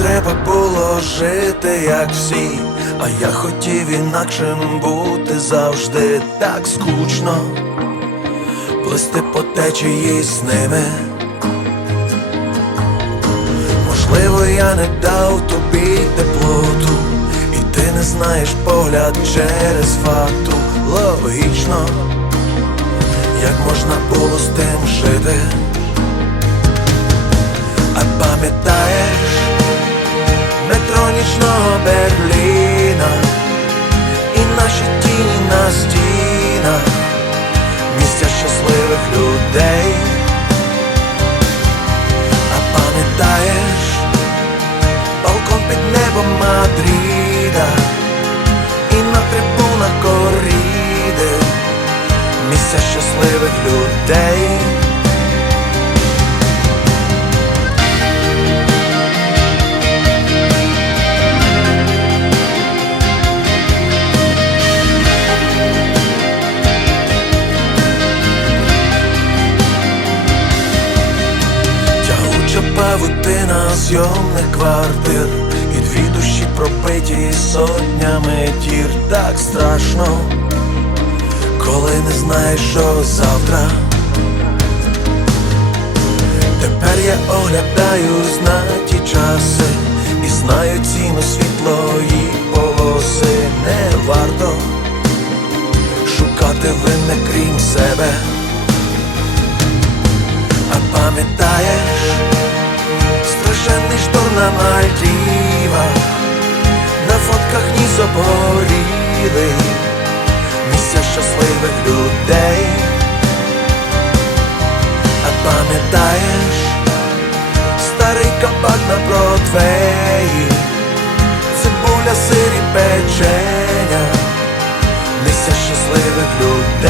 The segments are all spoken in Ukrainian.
Треба було жити, як всі, а я хотів інакшим бути завжди так скучно плисти по течії з ними. Можливо, я не дав тобі теплоту, і ти не знаєш погляд через фату. Логічно, як можна було з тим жити. А пам'ятаєш метро нічного людей. Тягуча павутина зйомних квартир І дві душі пробиті сотнями дір Так страшно, коли не знаєш, що завтра. Тепер я оглядаюсь на ті часи І знаю ціну світлої полоси Не варто шукати винне крім себе. А пам'ятаєш страшенний шторм на Мальдівах На фотках ніс обгоріли старий кабак на Бродвеї Цибуля, сир і печеня Місця щасливих людей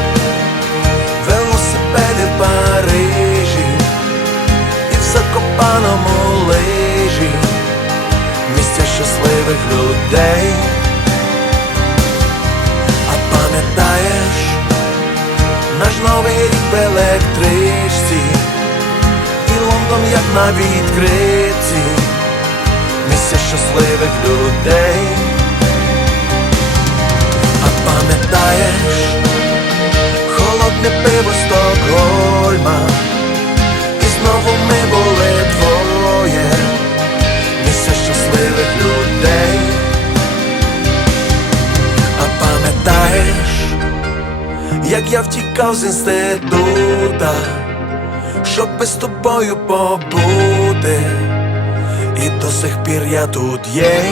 на відкритці місця щасливих людей. А пам'ятаєш холодне пиво Стокгольма? І знову ми були двоє. Місця щасливих людей. А пам'ятаєш, як я втікав з інститута, щоб без тобою побути, і до сих пір я тут є.